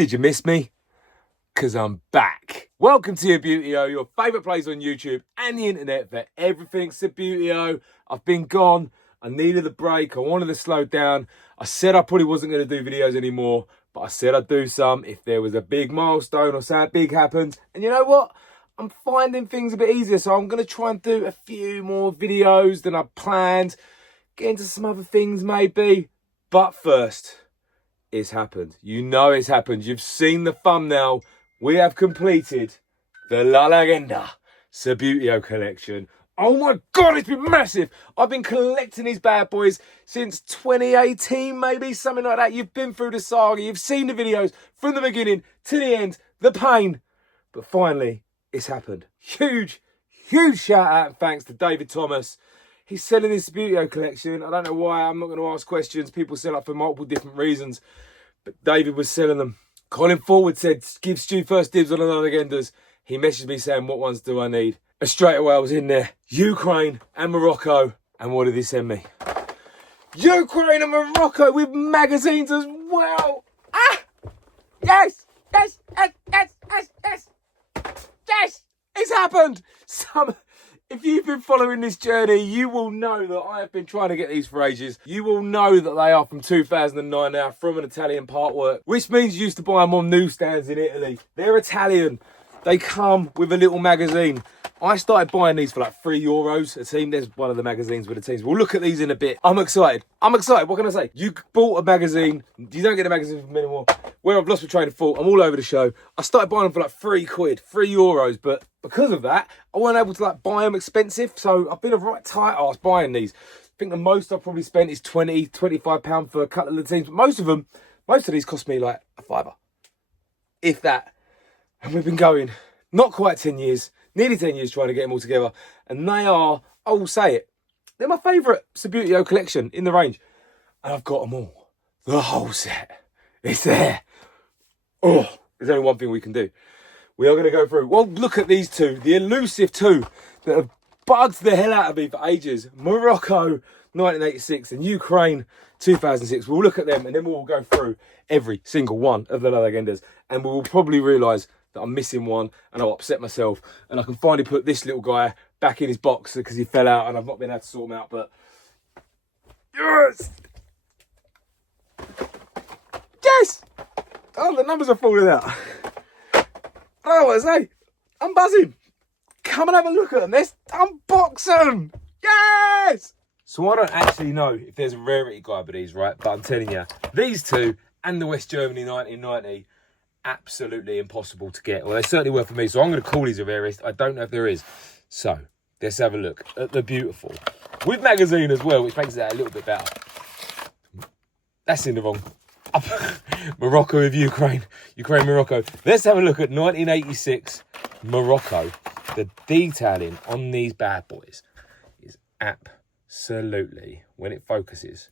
Did you miss me? Because I'm back. Welcome to Youbbuteo, your favourite place on YouTube and the internet for everything Subbuteo. I've been gone. I needed a break. I wanted to slow down. I said I probably wasn't going to do videos anymore, but I said I'd do some if there was a big milestone or something big happens. And you know what? I'm finding things a bit easier, so I'm going to try and do a few more videos than I planned. Get into some other things maybe. But first, it's happened. You know it's happened. You've seen the thumbnail. We have completed the Leggenda Subbuteo Collection. Oh my God, it's been massive. I've been collecting these bad boys since 2018, maybe, something like that. You've been through the saga. You've seen the videos from the beginning to the end, the pain. But finally, it's happened. Huge shout out and thanks to David Thomas. He's selling his Subbuteo collection. I don't know why. I'm not going to ask questions. People sell up for multiple different reasons. But David was selling them. Colin Forward said, give Stu first dibs on the Leggendas. He messaged me saying, what ones do I need? And straight away I was in there. Ukraine and Morocco. And what did he send me? Ukraine and Morocco with magazines as well. Ah! Yes! Yes! Yes! Yes! Yes! Yes! Yes! It's happened! If you've been following this journey, you will know that I have been trying to get these for ages. You will know that they are from 2009 now, from an Italian partwork, which means you used to buy them on newsstands in Italy. They're Italian. They come with a little magazine. I started buying these for like €3 a team. There's one of the magazines with the teams. We'll look at these in a bit. I'm excited. What can I say? You bought a magazine. You don't get a magazine from me anymore. Where I've lost my train of thought. I'm all over the show. I started buying them for like €3, but because of that, I wasn't able to like buy them expensive. So I've been a right tight ass buying these. I think the most I've probably spent is £20, £25 for a couple of the teams. But most of these cost me like a £5. If that. And we've been going not quite 10 years, nearly 10 years trying to get them all together. And they are, I will say it, they're my favourite Subbuteo collection in the range. And I've got them all. The whole set. It's there. Oh, there's only one thing we can do. We are going to go through. Well, look at these two. The elusive two that have bugged the hell out of me for ages. Morocco, 1986, and Ukraine, 2006. We'll look at them and then we'll go through every single one of the Leggendas. And we will probably realise that I'm missing one and I'll upset myself. And I can finally put this little guy back in his box because he fell out and I've not been able to sort him out. But yes! Yes! Oh, the numbers are falling out. I don't know what to say. I'm buzzing. Come and have a look at them. Let's unbox them. Yes! So I don't actually know if there's a rarity guide for these, right? But I'm telling you, these two and the West Germany 1990, absolutely impossible to get. Well, they certainly were for me. So I'm going to call these a rarest. I don't know if there is. So let's have a look at the beautiful. With magazine as well, which makes that a little bit better. That's in the wrong. Morocco with Ukraine, Morocco. Let's have a look at 1986 Morocco. The detailing on these bad boys is absolutely, when it focuses.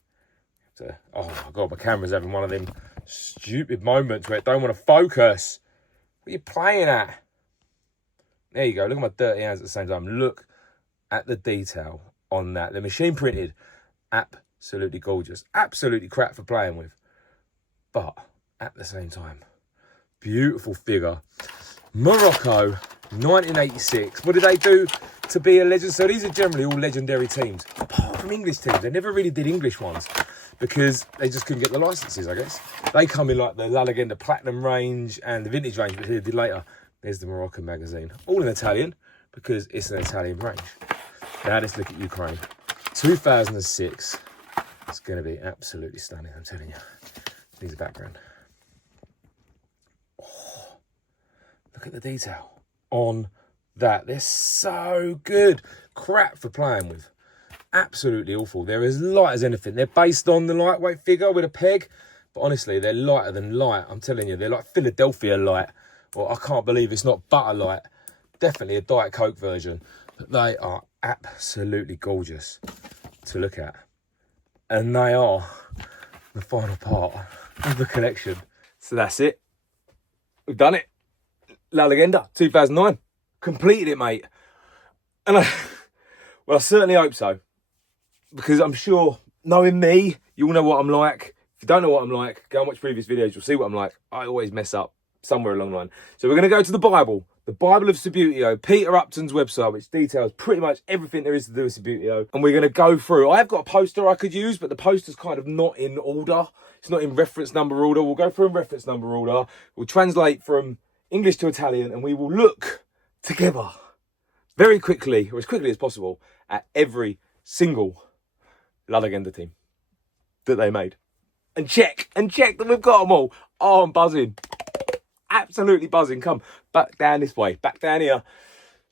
Oh my God, my camera's having one of them stupid moments where it don't want to focus. What are you playing at? There you go. Look at my dirty hands at the same time. Look at the detail on that. The machine printed, absolutely gorgeous. Absolutely crap for playing with. But at the same time, beautiful figure. Morocco, 1986. What did they do to be a legend? So these are generally all legendary teams, apart from English teams. They never really did English ones because they just couldn't get the licenses, I guess. They come in like the Leggenda Platinum range and the Vintage range, which they did later. There's the Moroccan magazine, all in Italian because it's an Italian range. Now let's look at Ukraine. 2006. It's going to be absolutely stunning, I'm telling you. Needs a background. Oh, look at the detail on that. They're so good. Crap for playing with. Absolutely awful. They're as light as anything. They're based on the lightweight figure with a peg. But honestly, they're lighter than light. I'm telling you, they're like Philadelphia light. Or I can't believe it's not butter light. Definitely a Diet Coke version. But they are absolutely gorgeous to look at. And they are the final part of the collection. So that's it. We've done it. La Leggenda 2009. Completed it, mate. And I certainly hope so. Because I'm sure, knowing me, you'll know what I'm like. If you don't know what I'm like, go and watch previous videos, you'll see what I'm like. I always mess up somewhere along the line. So we're going to go to the Bible of Subbuteo, Peter Upton's website, which details pretty much everything there is to do with Subbuteo. And we're going to go through. I have got a poster I could use, but the poster's kind of not in order. It's not in reference number order. We'll go through in reference number order. We'll translate from English to Italian, and we will look together very quickly, or as quickly as possible, at every single Leggenda team that they made. And check that we've got them all. Oh, I'm buzzing. Absolutely buzzing. Come back down this way, back down here.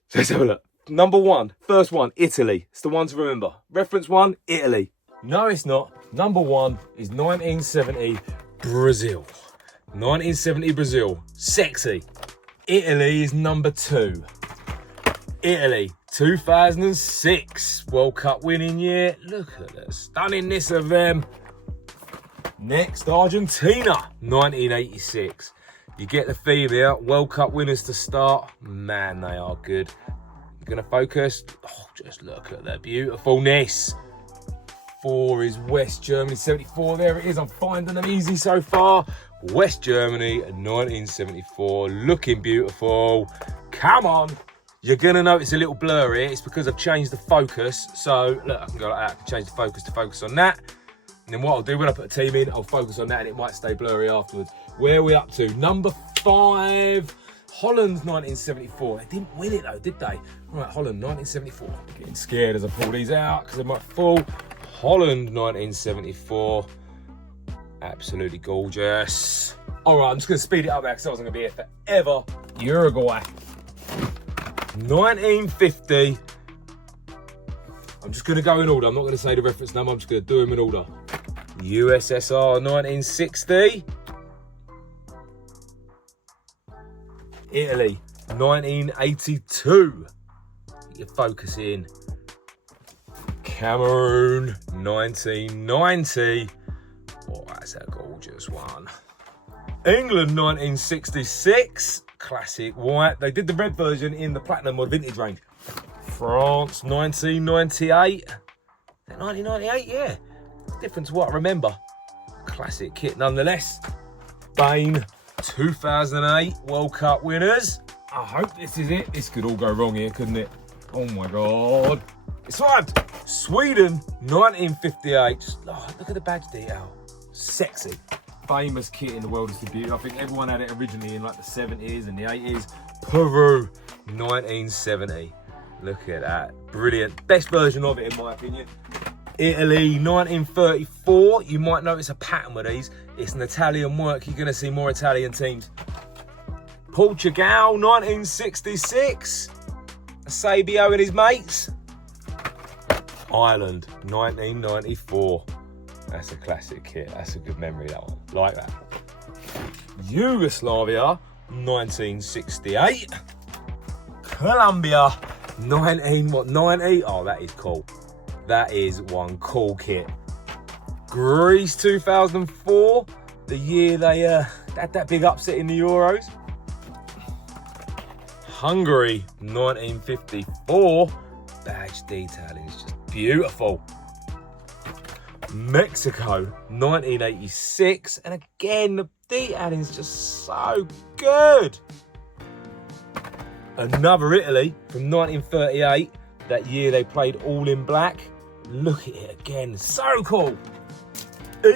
So let's have a look. Number one, first one, Italy. It's the one to remember. Reference one, Italy. No, it's not. Number one is 1970 Brazil. 1970 Brazil. Sexy. Italy is number two. Italy, 2006 World Cup winning year. Look at the stunningness of them. Next, Argentina, 1986. You get the theme here. World Cup winners to start. Man, they are good. You're going to focus. Oh, just look at the beautifulness. 4 is West Germany, 74. There it is. I'm finding them easy so far. West Germany, 1974. Looking beautiful. Come on. You're going to notice a little blur here. It's because I've changed the focus. So, look, I can go like that. I can change the focus to focus on that. And then what I'll do when I put a team in, I'll focus on that and it might stay blurry afterwards. Where are we up to? Number 5, Holland, 1974. They didn't win it though, did they? All right, Holland, 1974. Getting scared as I pull these out because they might fall. Holland, 1974. Absolutely gorgeous. All right, I'm just going to speed it up there because I wasn't going to be here forever. Uruguay, 1950. I'm just going to go in order. I'm not going to say the reference number. I'm just going to do them in order. USSR, 1960. Italy, 1982. Get your focus in. Cameroon, 1990. Oh, that's a gorgeous one. England, 1966. Classic white. They did the red version in the platinum or vintage range. France, 1998. Is that 1998? Yeah. Different to what I remember. Classic kit nonetheless. Spain, 2008 World Cup winners. I hope this is it. This could all go wrong here, couldn't it? Oh my God. It's arrived. Sweden, 1958. Just look at the badge detail. Sexy. Famous kit in the world of Subbuteo. I think everyone had it originally in like the 70s and the 80s. Peru, 1970. Look at that. Brilliant. Best version of it in my opinion. Italy, 1934. You might notice a pattern with these. It's an Italian work. You're going to see more Italian teams. Portugal, 1966. Sabio and his mates. Ireland, 1994. That's a classic kit. That's a good memory, that one. Like that. Yugoslavia, 1968. Colombia, 90? Oh, that is cool. That is one cool kit. Greece, 2004. The year they had that big upset in the Euros. Hungary, 1954. Badge detailing is just beautiful. Mexico, 1986. And again, the detailing is just so good. Another Italy from 1938. That year they played all in black. Look at it again, so cool.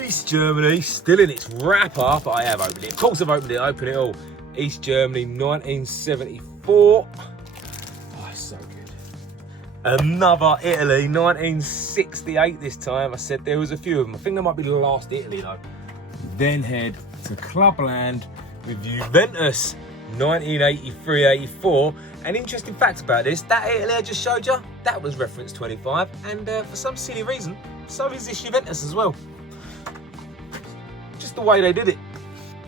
East Germany, still in its wrapper, but I have opened it. Of course I've opened it, open it all. East Germany, 1974. Oh, it's so good. Another Italy, 1968 this time. I said there was a few of them. I think that might be the last Italy though. Then head to Clubland with Juventus, 1983-84. An interesting fact about this, that Italy I just showed you, that was reference 25. And for some silly reason, so is this Juventus as well. Just the way they did it.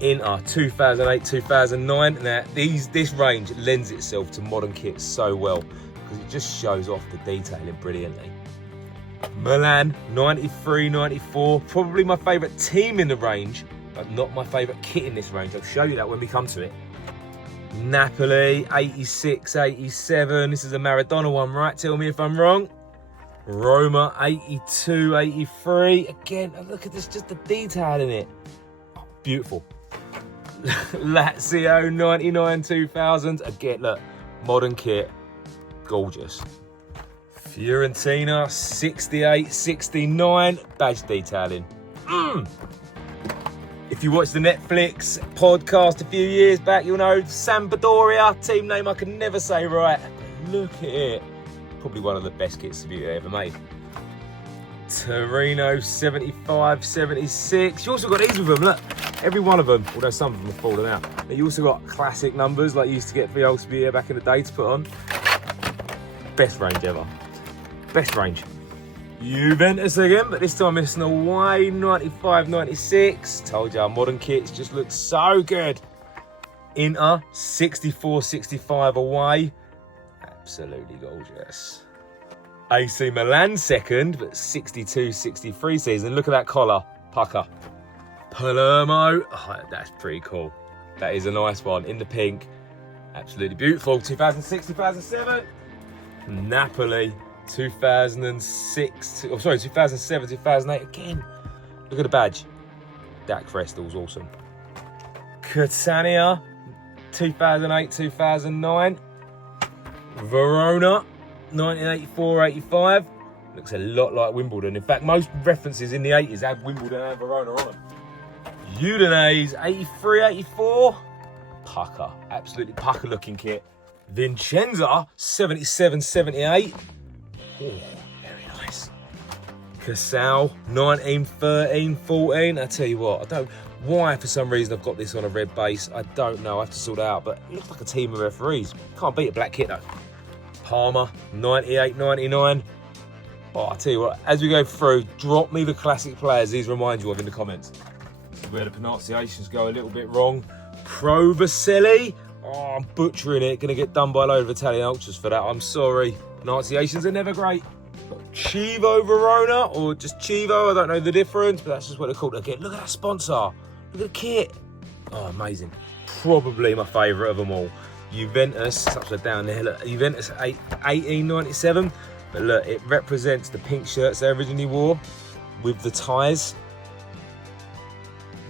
In our 2008-2009, now this range lends itself to modern kits so well because it just shows off the detailing brilliantly. Milan, 93-94, probably my favourite team in the range, but not my favourite kit in this range. I'll show you that when we come to it. Napoli, 86-87. This is a Maradona one, right? Tell me if I'm wrong. Roma 82, 83. Again, look at this, just the detail in it. Oh, beautiful. Lazio 99, 2000. Again, look, modern kit, gorgeous. Fiorentina 68, 69. Badge detailing. If you watched the Netflix podcast a few years back, you'll know Sampdoria, team name I can never say right. But look at it. Probably one of the best kits Subbuteo ever made. Torino 75, 76. You also got these with them, look. Every one of them, although some of them have fallen out. But you also got classic numbers like you used to get for the old Subbuteo back in the day to put on. Best range ever. Best range. Juventus again, but this time it's an away 95, 96. Told you our modern kits just look so good. Inter 64, 65 away. Absolutely gorgeous. AC Milan second, but 62, 63 season. Look at that collar, pucker. Palermo, oh, that's pretty cool. That is a nice one in the pink. Absolutely beautiful. 2006, 2007. Napoli, 2006, 2007, 2008. Again, look at the badge. That crest was awesome. Catania, 2008, 2009. Verona, 1984-85. Looks a lot like Wimbledon. In fact, most references in the 80s had Wimbledon and Verona on them. Udinese, 83-84. Pucker, absolutely pucker looking kit. Vincenza, 77-78. Oh, very nice. Casal, 1913-14. I tell you what, I don't why for some reason I've got this on a red base. I don't know, I have to sort it out, but it looks like a team of referees. Can't beat a black kit though. Parma, 98-99. Oh, I tell you what, as we go through, drop me the classic players these remind you of in the comments. This is where the pronunciations go a little bit wrong. Provacelli. Oh, I'm butchering it. Gonna get done by a load of Italian ultras for that. I'm sorry. Pronunciations are never great. Chivo Verona, or just Chivo, I don't know the difference, but that's just what they're called. Again, look at that sponsor. Look at the kit. Oh, amazing. Probably my favourite of them all. Juventus, it's upside down there. Look, Juventus 1897. But look, it represents the pink shirts they originally wore with the ties.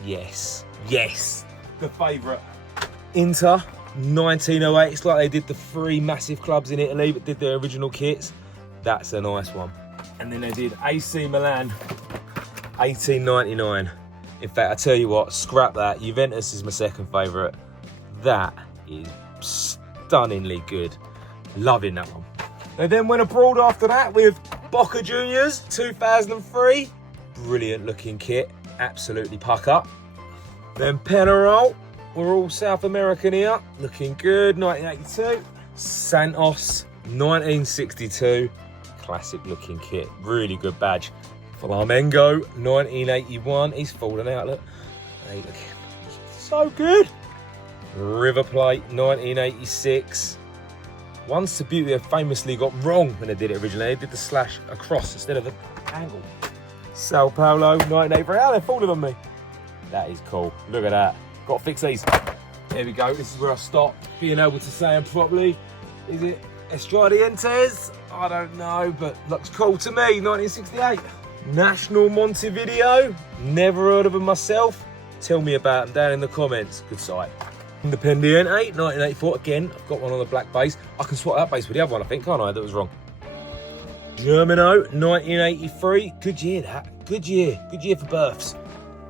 Yes, yes. The favourite. Inter, 1908. It's like they did the three massive clubs in Italy, but did their original kits. That's a nice one. And then they did AC Milan, 1899. In fact, I tell you what, scrap that. Juventus is my second favourite. That is stunningly good. Loving that one. They then went abroad after that with Boca Juniors, 2003. Brilliant looking kit. Absolutely pucker. Then Penarol. We're all South American here. Looking good. 1982. Santos, 1962. Classic looking kit. Really good badge. Flamengo, 1981. He's fallen out. Look. Hey, look. So good. River Plate, 1986. One Subbuteo famously got wrong when they did it originally. They did the slash across instead of an angle. Sao Paulo, 1983. Oh, they're falling on me. That is cool. Look at that. Got to fix these. There we go. This is where I stop being able to say them properly. Is it Estradientes? I don't know, but looks cool to me. 1968. National Montevideo. Never heard of them myself. Tell me about them down in the comments. Good site. Independiente, 1984. Again, I've got one on the black base. I can swap that base with the other one, I think, can't I? That was wrong. Germano, 1983. Good year, that. Good year. Good year for births.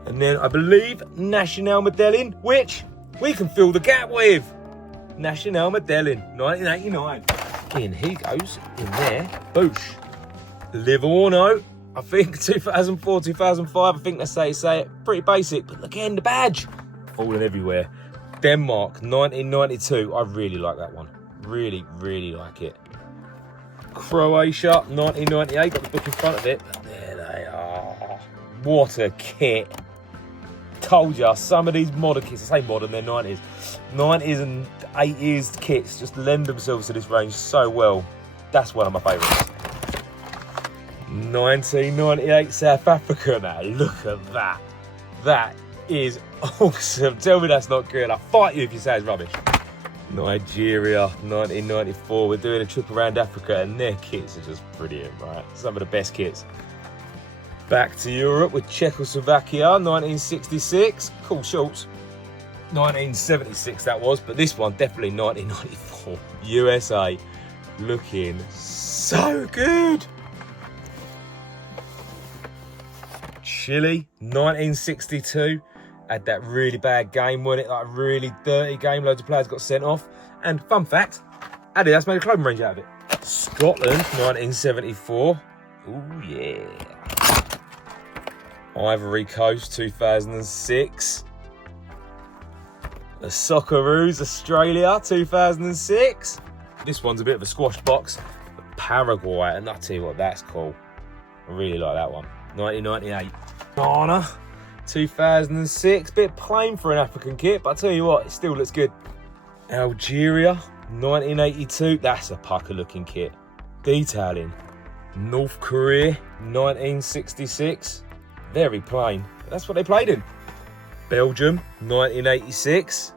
And then I believe Nacional Medellin, which we can fill the gap with. Nacional Medellin, 1989. Again, he goes in there. Boosh. Livorno, I think 2004, 2005. I think that's how you say it. Pretty basic, but again, the badge. Falling everywhere. Denmark, 1992. I really like that one. Really, really like it. Croatia, 1998. Got the book in front of it. But there they are. What a kit. Told you, some of these modern kits, I say modern, they're 90s. 90s and 80s kits just lend themselves to this range so well. That's one of my favourites. 1998 South Africa now. Look at that. That is awesome. Tell me that's not good. I'll fight you if you say it's rubbish. Nigeria, 1994. We're doing a trip around Africa and their kits are just brilliant, right? Some of the best kits. Back to Europe with Czechoslovakia, 1966. Cool shorts. 1976 that was, but this one definitely 1994. USA, looking so good. Chile, 1962. Had that really bad game, wasn't it? Like a really dirty game. Loads of players got sent off. And fun fact, Adidas made a clothing range out of it. Scotland, 1974. Ooh, yeah. Ivory Coast, 2006. The Socceroos, Australia, 2006. This one's a bit of a squash box. Paraguay, and I'll tell you what, that's cool. I really like that one. 1998. Ghana, 2006. Bit plain for an African kit, but I tell you what, it still looks good. Algeria, 1982. That's a pucker looking kit. Detailing. North Korea, 1966. Very plain, but that's what they played in. Belgium, 1986.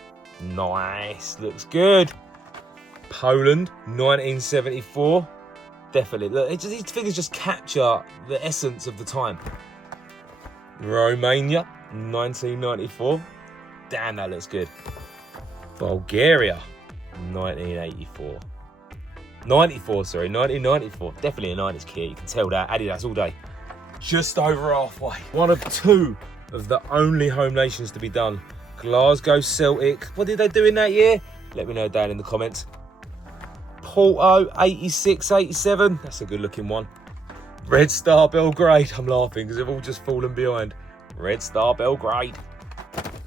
Nice, looks good. Poland, 1974. Definitely, look, these figures just capture the essence of the time. Romania, 1994. Damn, that looks good. Bulgaria, 1984. 1994. Definitely a 90s kit, you can tell that. Adidas all day. Just over halfway. One of two of the only home nations to be done. Glasgow Celtic. What did they do in that year? Let me know down in the comments. Porto, 86, 87. That's a good looking one. Red Star Belgrade. I'm laughing because they've all just fallen behind. Red Star Belgrade.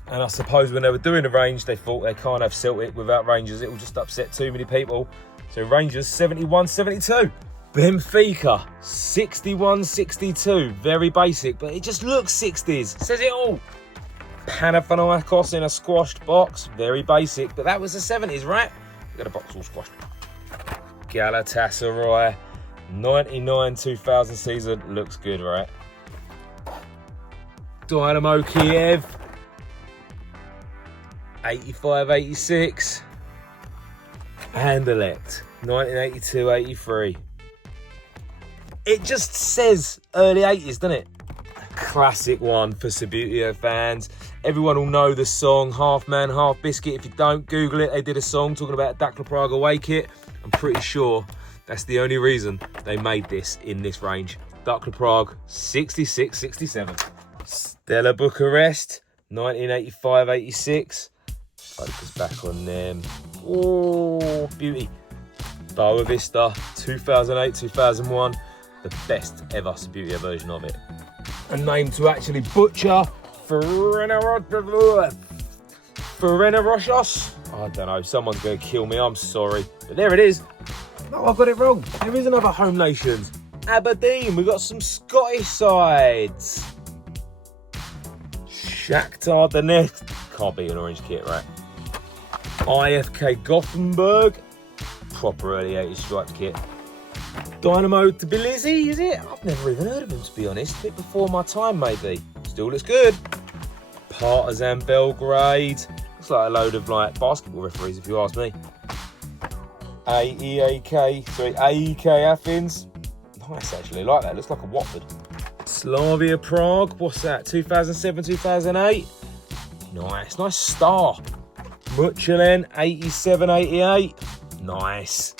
And I suppose when they were doing the range, they thought they can't have Celtic without Rangers. It will just upset too many people. So Rangers, 71, 72. Benfica, 61, 62. Very basic, but it just looks 60s. Says it all. Panathinaikos in a squashed box. Very basic, but that was the 70s, right? We got a box all squashed. Galatasaray, 99-2000 season. Looks good, right? Dynamo Kiev, 85-86. Anderlecht, 1982-83. It just says early 80s, doesn't it? A classic one for Subbuteo fans. Everyone will know the song Half Man, Half Biscuit. If you don't, Google it. They did a song talking about a Dakla Prague away kit. I'm pretty sure that's the only reason they made this in this range. Dakla Prague, 66-67. Stella Bucharest, 1985-86. Focus back on them. Oh, beauty. Boa Vista, 2008-2001. The best ever Subbuteo version of it. A name to actually butcher. Ferencváros. I don't know, someone's going to kill me, I'm sorry. But there it is. No, I got it wrong. There is another home nations. Aberdeen, we've got some Scottish sides. Shakhtar Donetsk. Can't beat an orange kit, right? IFK Gothenburg. Proper early 80s striped kit. Dynamo Tbilisi, is it? I've never even heard of him, to be honest. A bit before my time, maybe. Still looks good. Partizan Belgrade. Looks like a load of basketball referees, if you ask me. AEK Athens. Nice, actually. I like that. Looks like a Watford. Slavia Prague. What's that? 2007, 2008. Nice star. Michelin, 87, 88. Nice.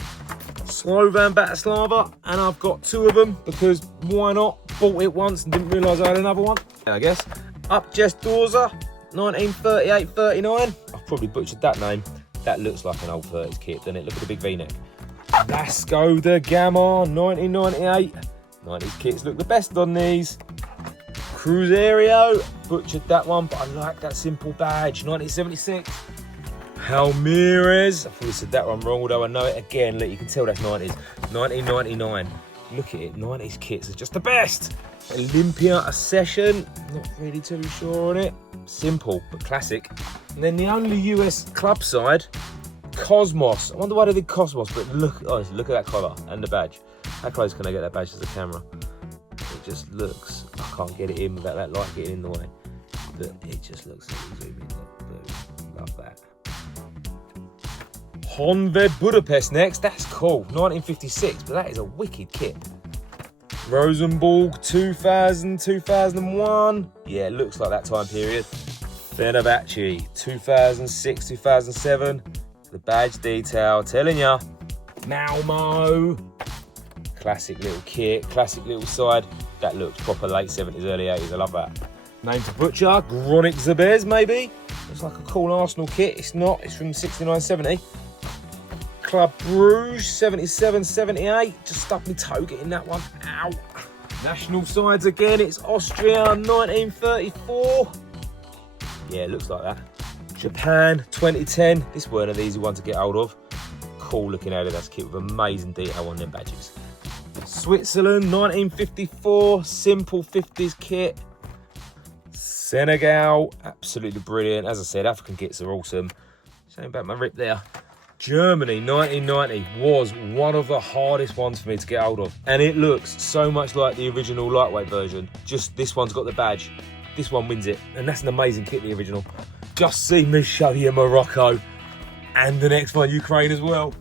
Slovan Bratislava, and I've got two of them because why not? Bought it once and didn't realise I had another one. I guess. Upjes Dorza, 1938-39. I've probably butchered that name. That looks like an old 30s kit, doesn't it? Look at the big V-neck. Vasco da Gama, 1998. 90s kits look the best on these. Cruzeiro, butchered that one, but I like that simple badge. 1976. Palmeiras, I probably said that one wrong, although I know it again. Look, you can tell that's 90s. 1999. Look at it, 90s kits are just the best. Olympia Accession, not really too sure on it. Simple, but classic. And then the only US club side, Cosmos. I wonder why they did Cosmos, but look at that collar and the badge. How close can I get that badge to the camera? It just looks, I can't get it in without that light getting in the way. But it just looks like zoom in. Love that. Honved Budapest next. That's cool. 1956, but that is a wicked kit. Rosenborg 2000, 2001. Yeah, it looks like that time period. Fenerbahce 2006, 2007. The badge detail, telling ya. Malmo. Classic little kit, classic little side. That looks proper late 70s, early 80s. I love that. Name to butcher, Gronik Zabez maybe. Looks like a cool Arsenal kit. It's not, it's from 69, 70. Club Bruges, 77, 78. Just stuck my toe getting that one. Ow. National sides again. It's Austria, 1934. Yeah, it looks like that. Japan, 2010. This weren't an easy one to get hold of. Cool looking Adidas kit with amazing detail on them badges. Switzerland, 1954. Simple 50s kit. Senegal, absolutely brilliant. As I said, African kits are awesome. Shame about my rip there. Germany, 1990, was one of the hardest ones for me to get hold of. And it looks so much like the original lightweight version. Just this one's got the badge. This one wins it. And that's an amazing kit, the original. Just see me show you Morocco. And the next one, Ukraine as well.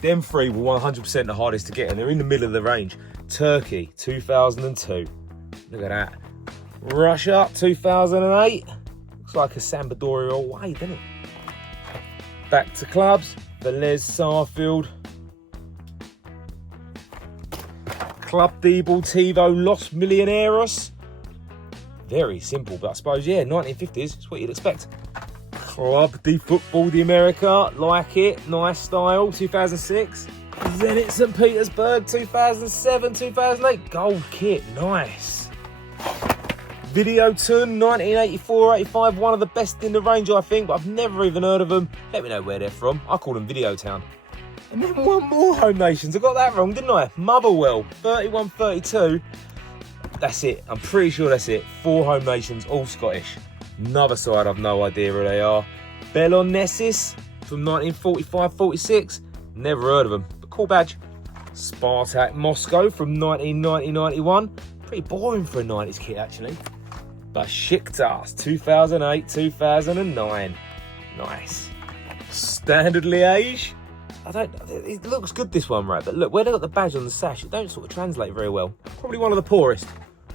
Them three were 100% the hardest to get. And they're in the middle of the range. Turkey, 2002. Look at that. Russia, 2008. Looks like a Sampdoria away, doesn't it? Back to clubs. Velez Saarfield. Club Deportivo Los Millonarios. Very simple, but I suppose, yeah, 1950s. It's what you'd expect. Club de Football de America. Like it. Nice style. 2006. Zenit St. Petersburg. 2007, 2008. Gold kit. Nice. Videoton, 1984-85, one of the best in the range, I think, but I've never even heard of them. Let me know where they're from. I call them Videotown. And then one more home nations. I got that wrong, didn't I? Motherwell, 31-32. That's it. I'm pretty sure that's it. 4 home nations, all Scottish. Another side, I've no idea who they are. Belonesis from 1945-46. Never heard of them, but cool badge. Spartak Moscow from 1990-91. Pretty boring for a 90s kit, actually. Besiktas, 2008, 2009. Nice. Standard Liège. It looks good, this one, right? But look, where they got the badge on the sash, it don't sort of translate very well. Probably one of the poorest.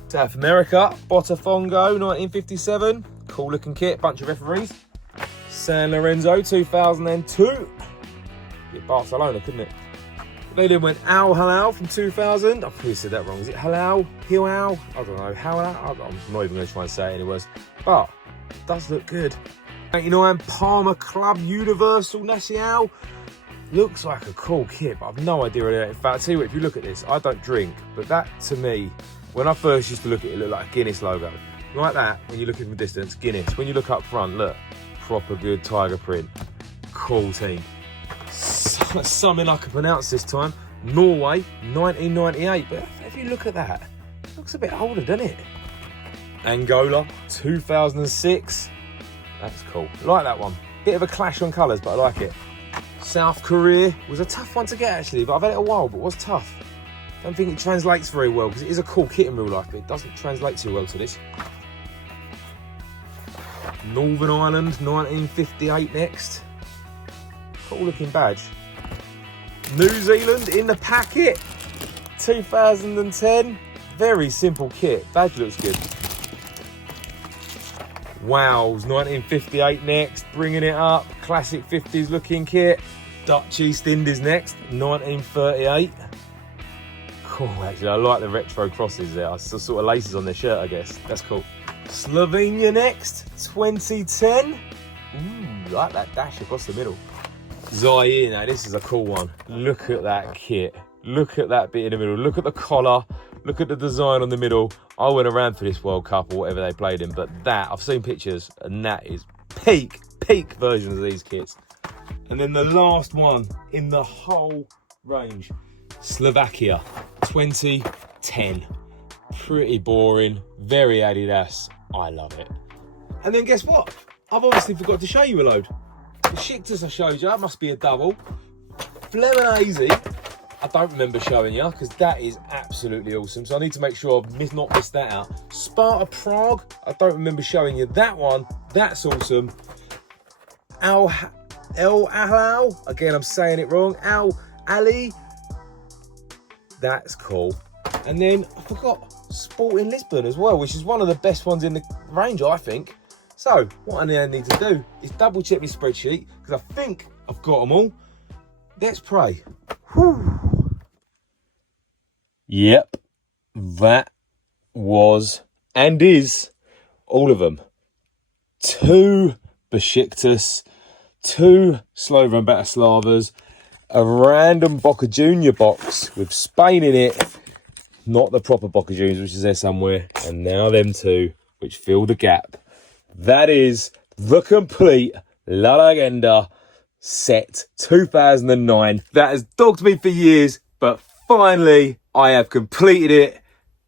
South America, Botafogo, 1957. Cool looking kit, bunch of referees. San Lorenzo, 2002. Bit Barcelona, couldn't it? They then went Al Hilal from 2000. I probably said that wrong. Is it Halal? Hilal? I don't know. Halal? I'm not even going to try and say it anyways. But it does look good. 89 Palmer Club Universal Nacional. Looks like a cool kit, but I've no idea what it is. In fact, I'll tell you what, if you look at this, I don't drink, but that to me, when I first used to look at it, it looked like a Guinness logo. Like that, when you look at it from a distance, Guinness. When you look up front, look, proper good tiger print. Cool team. Something I can pronounce this time. Norway, 1998. But if you look at that, it looks a bit older, doesn't it? Angola, 2006. That's cool. I like that one. Bit of a clash on colours, but I like it. South Korea was a tough one to get, actually, but I've had it a while, but it was tough. Don't think it translates very well, because it is a cool kit in real life, but it doesn't translate too well to this. Northern Ireland, 1958 next. Cool looking badge. New Zealand in the packet, 2010. Very simple kit. Badge looks good. Wales, 1958 next. Bringing it up. Classic 50s looking kit. Dutch East Indies next, 1938. Cool, actually. I like the retro crosses there. Sort of laces on their shirt, I guess. That's cool. Slovenia next, 2010. Ooh, like that dash across the middle. Zaire, now this is a cool one. Look at that kit. Look at that bit in the middle. Look at the collar. Look at the design on the middle. I went around for this World Cup or whatever they played in, but that, I've seen pictures, and that is peak versions of these kits. And then the last one in the whole range, Slovakia, 2010. Pretty boring, very Adidas. I love it. And then guess what? I've obviously forgot to show you a load. The Shiktas I showed you, that must be a double. Fleminazy, I don't remember showing you because that is absolutely awesome. So I need to make sure I've not missed that out. Sparta Prague, I don't remember showing you that one. That's awesome. El Alal. Again, I'm saying it wrong. Al Ali. That's cool. And then I forgot Sporting Lisbon as well, which is one of the best ones in the range, I think. So what I now need to do is double check my spreadsheet because I think I've got them all. Let's pray. Whew. Yep, that was and is all of them. 2 Besiktas, 2 Slovan Bratislavas, a random Boca Junior box with Spain in it, not the proper Boca Juniors, which is there somewhere, and now them 2, which fill the gap. That is the complete La Leggenda set 2009. That has dogged me for years, but finally I have completed it.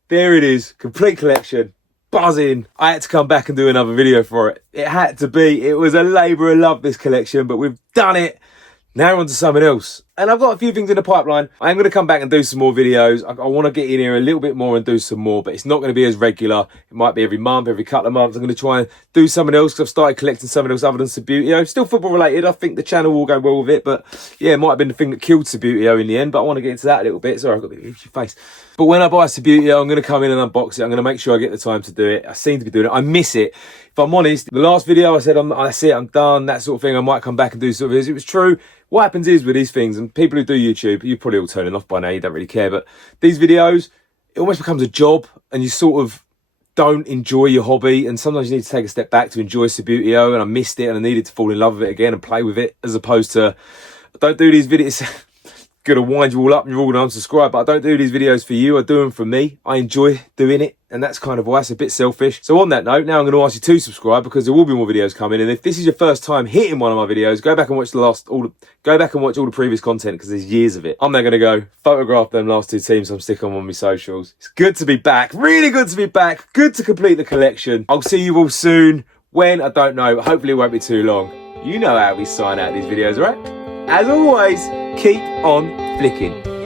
There it is, complete collection. Buzzing. I had to come back and do another video for it. It had to be. It was a labour of love, this collection, but we've done it. Now we're on to something else. And I've got a few things in the pipeline. I am going to come back and do some more videos. I want to get in here a little bit more and do some more, but it's not going to be as regular. It might be every month, every couple of months. I'm going to try and do something else because I've started collecting something else other than Subbuteo. Still football related. I think the channel will go well with it, but yeah, it might have been the thing that killed Subbuteo in the end, but I want to get into that a little bit. Sorry, I've got a bit of an itchy face. But when I buy Subbuteo, I'm going to come in and unbox it. I'm going to make sure I get the time to do it. I seem to be doing it. I miss it. If I'm honest, the last video I said, that's it, I'm done, that sort of thing. I might come back and do sort of this. It was true. What happens is with these things, and people who do YouTube, you're probably all turning off by now, you don't really care, but these videos, it almost becomes a job and you sort of don't enjoy your hobby, and sometimes you need to take a step back to enjoy Subbuteo, and I missed it and I needed to fall in love with it again and play with it, as opposed to, I don't do these videos, gonna wind you all up and you're all gonna unsubscribe, but I don't do these videos for you, I do them for me. I enjoy doing it, and that's kind of why it's a bit selfish. So on that note, now I'm going to ask you to subscribe because there will be more videos coming, and if this is your first time hitting one of my videos, go back and watch all the previous content because there's years of it. I'm now going to go photograph them last 2 teams. I'm sticking them on my socials. It's good to be back, really good to be back, good to complete the collection. I'll see you all soon. When, I don't know, hopefully it won't be too long. You know how we sign out these videos, right? As always, keep on flicking.